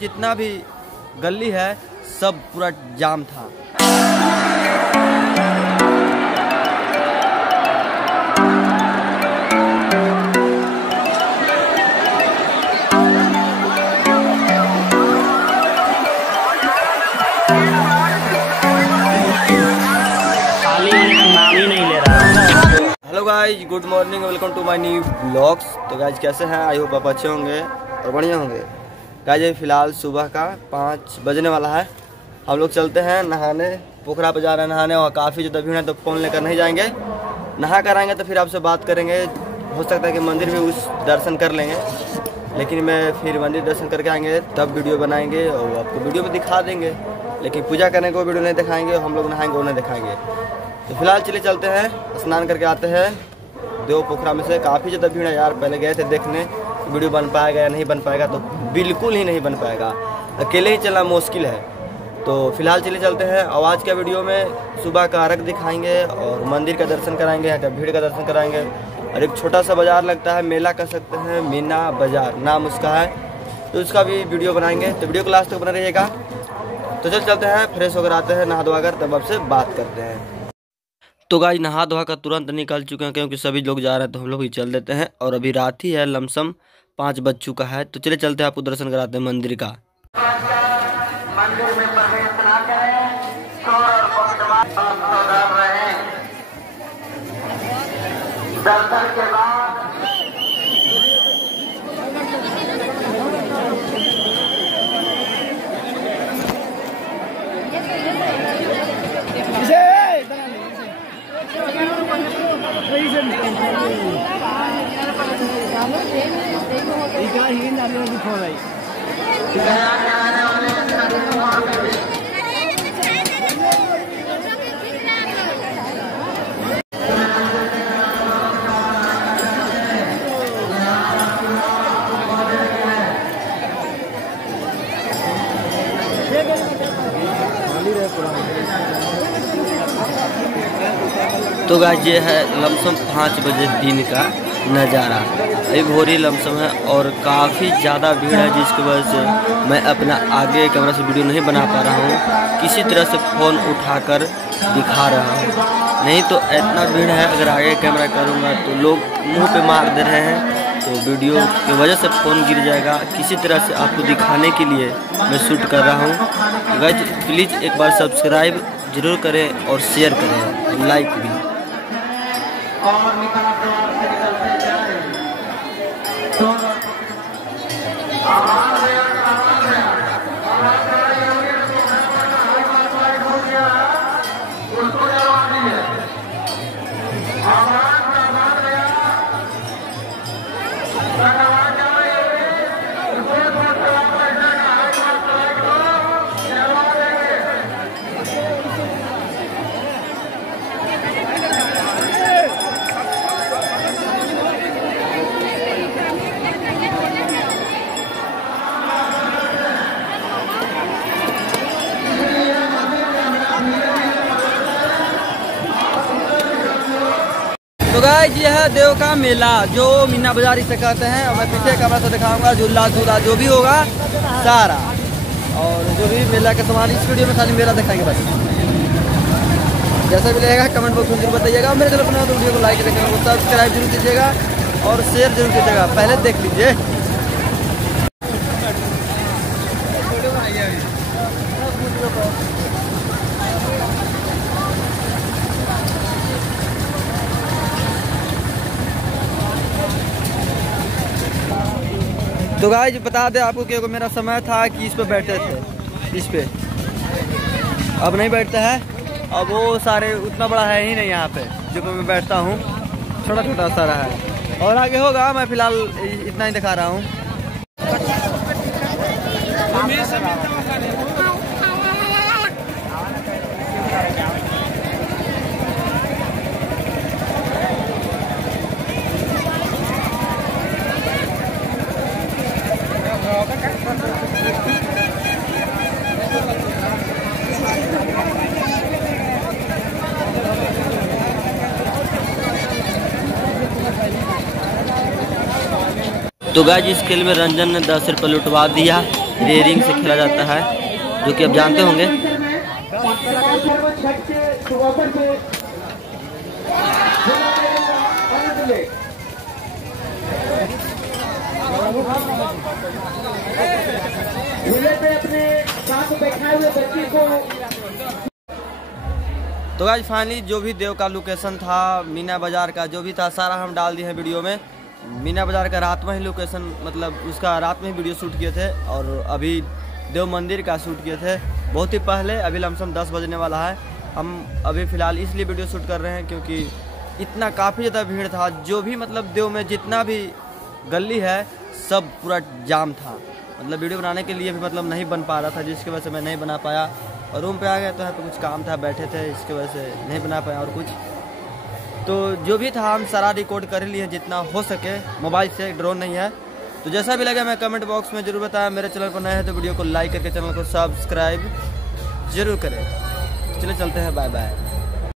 जितना भी गली है सब पूरा जाम था। Hello guys, good morning, welcome to my new blogs. तो गाइज कैसे हैं? आई होप आप अच्छे होंगे और बढ़िया होंगे। गाइज फिलहाल सुबह का 5 बजने वाला है। हम लोग चलते हैं नहाने, पोखरा पे जा रहे हैं नहाने। और काफ़ी ज़्यादा भीड़ है तो फ़ोन लेकर नहीं जाएंगे, नहा कर आएंगे तो फिर आपसे बात करेंगे। हो सकता है कि मंदिर में उस दर्शन कर लेंगे, लेकिन मैं फिर मंदिर दर्शन करके आएंगे तब वीडियो बनाएंगे और आपको वीडियो में दिखा देंगे। लेकिन पूजा करने को वीडियो नहीं दिखाएंगे, हम लोग नहाएंगे वो नहीं दिखाएंगे। तो फिलहाल चलिए चलते हैं, स्नान करके आते हैं देव पोखरा में से। काफ़ी ज़्यादा भीड़ है यार, पहले गए थे देखने, वीडियो बन पाएगा या नहीं बन पाएगा, तो बिल्कुल ही नहीं बन पाएगा, अकेले ही चलना मुश्किल है। तो फिलहाल चलिए चलते हैं। आवाज़ का वीडियो में सुबह का अर्घ दिखाएंगे और मंदिर का दर्शन कराएंगे, यहाँ का भीड़ का दर्शन कराएंगे। और एक छोटा सा बाज़ार लगता है, मेला कह सकते हैं, मीना बाज़ार नाम उसका है, तो उसका भी वीडियो बनाएंगे। तो वीडियो क्लास तक बना रहिएगा। तो चलते हैं, फ्रेश होकर आते हैं नहा धोवा कर, तब आपसे बात करते हैं। तो गाइस नहा धोवा कर तुरंत निकल चुके हैं क्योंकि सभी लोग जा रहे हैं, तो हम लोग भी चल देते हैं। और अभी रात ही है, लमसम 5 बज चुका है। तो चलिए चलते हैं, आपको दर्शन कराते हैं मंदिर का। मंदिर में प्रवेश ना करें, दर्शन के बाद तो गाइस ये है लमसम 5 बजे दिन का नज़ारा। अभी भोरी लमसम है और काफ़ी ज़्यादा भीड़ है, जिसकी वजह से मैं अपना आगे कैमरा से वीडियो नहीं बना पा रहा हूँ। किसी तरह से फ़ोन उठाकर दिखा रहा हूँ, नहीं तो इतना भीड़ है। अगर आगे कैमरा करूँगा तो लोग मुंह पे मार दे रहे हैं, तो वीडियो की वजह से फ़ोन गिर जाएगा। किसी तरह से आपको दिखाने के लिए मैं शूट कर रहा हूँ। गाइस प्लीज़ एक बार सब्सक्राइब ज़रूर करें और शेयर करें, लाइक भी। तो गाइस ये है देव का मेला, जो मीना बाजार इसे कहते हैं। और मैं पीछे कैमरा से दिखाऊंगा झूला झूला जो भी होगा सारा, और जो भी मेला के सामान। इस वीडियो में खाली मेला दिखाएंगे बस। जैसा भी लगेगा कमेंट बॉक्स में जरूर बताइएगा। मेरे चैनल पर तो वीडियो को लाइक करेंगे, सब्सक्राइब जरूर कीजिएगा और शेयर जरूर कीजिएगा। पहले देख लीजिए। तो गाइस बता दें आपको कि मेरा समय था कि इस पे बैठे थे, इस पे अब नहीं बैठता है। अब वो सारे उतना बड़ा है ही नहीं यहाँ पे जो मैं बैठता हूँ, छोटा छोटा सारा है। और आगे होगा, मैं फिलहाल इतना ही दिखा रहा हूँ। तो गाइस इस खेल में रंजन ने 10 रुपये लुटवा दिया। रेयरिंग से खेला जाता है, जो कि आप जानते होंगे। तो गाइस फाइनली जो भी देव का लोकेशन था, मीना बाज़ार का जो भी था, सारा हम डाल दिए हैं वीडियो में। मीना बाज़ार का रात में ही लोकेशन, मतलब उसका रात में ही वीडियो शूट किए थे, और अभी देव मंदिर का शूट किए थे बहुत ही पहले। अभी लमसम 10 बजने वाला है। हम अभी फ़िलहाल इसलिए वीडियो शूट कर रहे हैं क्योंकि इतना काफ़ी ज़्यादा भीड़ था। जो भी मतलब देव में जितना भी गली है सब पूरा जाम था। मतलब वीडियो बनाने के लिए भी मतलब नहीं बन पा रहा था, जिसकी वजह से मैं नहीं बना पाया। और रूम पे आ गए तो यहाँ पे कुछ काम था, बैठे थे, इसकी वजह से नहीं बना पाया और कुछ। तो जो भी था हम सारा रिकॉर्ड कर लिए जितना हो सके मोबाइल से, ड्रोन नहीं है। तो जैसा भी लगा मैं कमेंट बॉक्स में जरूर बताया। मेरे चैनल पर नए हैं तो वीडियो को लाइक करके चैनल को सब्सक्राइब जरूर करें। चलिए चलते हैं, बाय बाय।